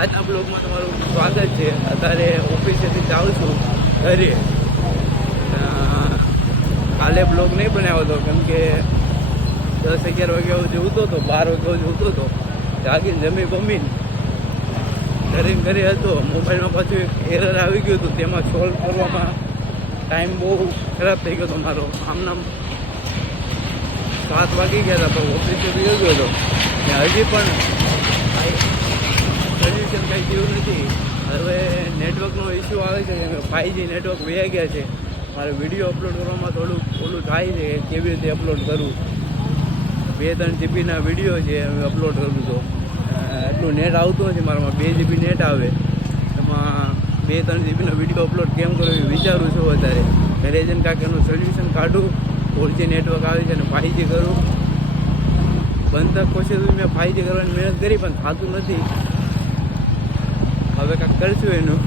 આજના બ્લોગમાં તમારું સ્વાગત છે. અત્યારે ઓફિસેથી જાઉં છું ઘરે. કાલે બ્લોગ નહીં બનાવ્યો હતો કેમ કે 10-11 વાગ્યા હું જોતો હતો, 12 વાગ્યા જોતો હતો. જાગીને જમી બમીને ઘરે હતો. મોબાઈલમાં પાછું એક એરર આવી ગયું હતું, તેમાં સોલ્વ કરવામાં ટાઈમ બહુ ખરાબ થઈ ગયો હતો મારો. આમનામ 7 વાગી ગયા હતા, પણ ઓફિસે ગયો હતો. હજી પણ સોલ્યુશન કંઈ થયું નથી. હવે નેટવર્કનો ઇસ્યુ આવે છે, 5G નેટવર્ક વહી ગયા છે. મારે વિડીયો અપલોડ કરવામાં થોડું ઓલું થાય છે, કેવી રીતે અપલોડ કરું. 2-3 જીબીના વિડીયો છે અપલોડ કરું તો એટલું નેટ આવતું નથી મારામાં. 2 GB નેટ આવે, એમાં 2-3 જીબીનો વિડીયો અપલોડ કેમ કરું એ વિચારું છું. અત્યારે ઘરે જઈને કાંઈક એનું સોલ્યુશન કાઢું. 4G નેટવર્ક આવે છે અને 5G કરું. બનતા કોશિશ મેં 5G કરવાની મહેનત કરી પણ થતું નથી. હવે કાંઈક કરશું એનું.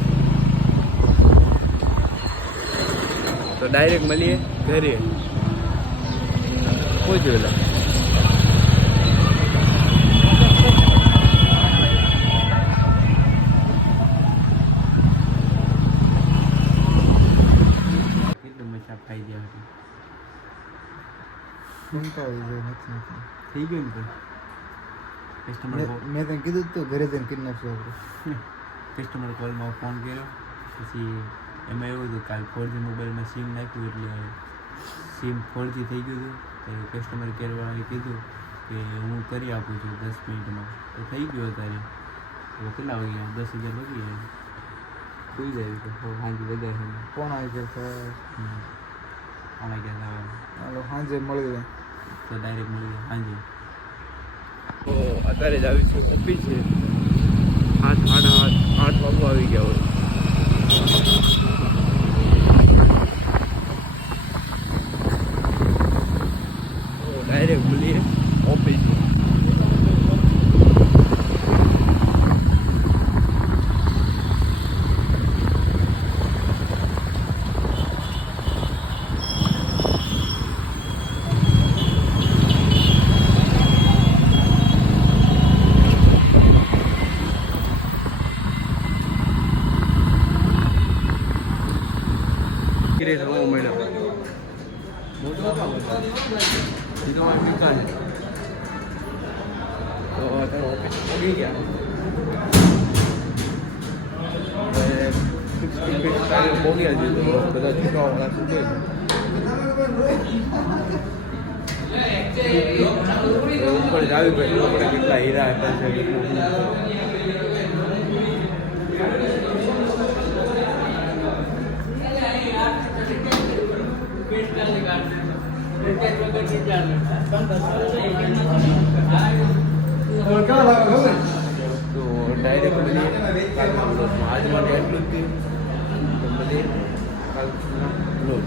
તો ડાયરેક્ટ મળીએ ઘરે. પહોંચ્યું એટલે થઈ ગયું ને કસ્ટમર. મેં તને કીધું તું ઘરે જઈને કરી નાખશું આપણે. કસ્ટમર કોલમાં ફોન કર્યો, પછી એમાં એવું હતું કાલ 4G મોબાઈલમાં સિમ નાખ્યું એટલે સિમ 4G થઈ ગયું હતું. તો કસ્ટમર કેરવાળાએ કીધું કે હું કરી આપું છું 10 મિનિટમાં. તો થઈ ગયું અત્યારે. તો કેટલા વાગ્યા? 10-11 વાગી ગયા. સુઈ જાય તો સાંજે બધા કોણ આવી ગયા? આવી ગયા હાલો સાંજે મળી જાય તો ડાયરેક્ટ મળી જાય સાંજે. તો અત્યારે જ આવી છું ઓફિસે. 8 વાગવા આવી ગયા હોય. તો ડાયરેક્ટ મળીએ ઓફિસે. થવા મળ્યો તો અત્યારે ઓફિસ પહોંચી ગયા. પહોંચ્યા છે તો બધા છૂટાવાળા શું કહે ઉપર જ આવી ગયું. આપણે કેટલા હીરા હતા છે તો ડાયરેક્ટ મળીએ કાલના બ્લોગમાં. આજ માટે એટલું જ થયું. તો મળીએ કાલના બ્લોગ.